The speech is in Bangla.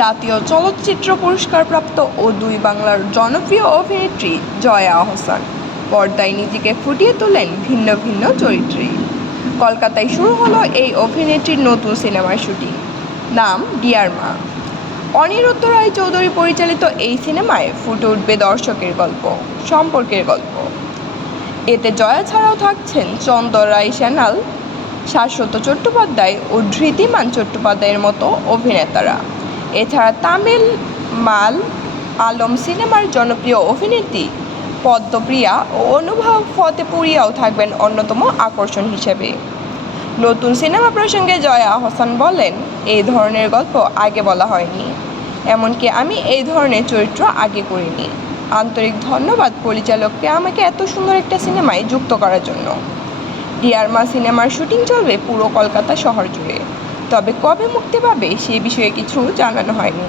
জাতীয় চলচ্চিত্র পুরস্কারপ্রাপ্ত ও দুই বাংলার জনপ্রিয় অভিনেত্রী জয়া আহসান পর্দায় নিজেকে ফুটিয়ে তোলেন ভিন্ন ভিন্ন চরিত্রে। কলকাতায় শুরু হলো এই অভিনেত্রীর নতুন সিনেমার শুটিং, নাম ডিয়ার মা। অনিরুদ্ধ রায় চৌধুরী পরিচালিত এই সিনেমায় ফুটে উঠবে দর্শকের গল্প, সম্পর্কের গল্প। এতে জয়া ছাড়াও থাকছেন চন্দন রায় সান্যাল, শাশ্বত চট্টোপাধ্যায় ও ধৃতিমান চট্টোপাধ্যায়ের মতো অভিনেতারা। এছাড়া তামিল মাল আলম সিনেমার জনপ্রিয় অভিনেত্রী পদ্মপ্রিয়া ও অনুভব ফতেপুরিয়াও থাকবেন অন্যতম আকর্ষণ হিসেবে। নতুন সিনেমা প্রসঙ্গে জয়া আহসান বলেন, এই ধরনের গল্প আগে বলা হয়নি, এমনকি আমি এই ধরনের চরিত্র আগে করিনি। আন্তরিক ধন্যবাদ পরিচালককে আমাকে এত সুন্দর একটা সিনেমায় যুক্ত করার জন্য। ডিয়ার মা সিনেমার শুটিং চলবে পুরো কলকাতা শহর জুড়ে, তবে কবে মুক্তি পাবে সে বিষয়ে কিছু জানানো হয়নি।